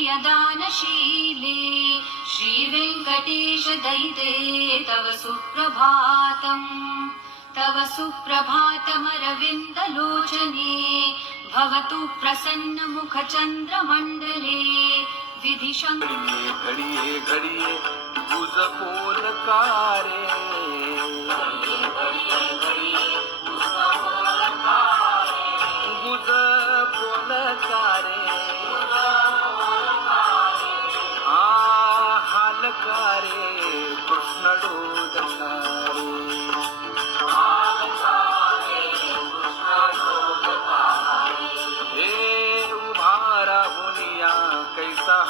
यदानशीले श्रीवेङ्कटेश दयिते तव सुप्रभातम्। तव सुप्रभातमरविन्दलोचने भवतु प्रसन्नमुखचन्द्रमण्डले। विधिशङ्कर घडिये घडिये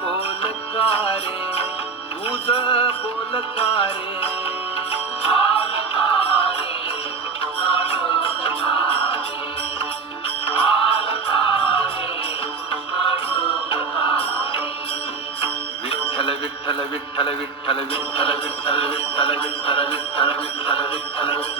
गुज बोलकारे गुज बोलकारे विठ्ठल विठ्ठल विठ्ठल विठ्ठल विठ्ठल विठ्ठल विठ्ठल विठ्ठल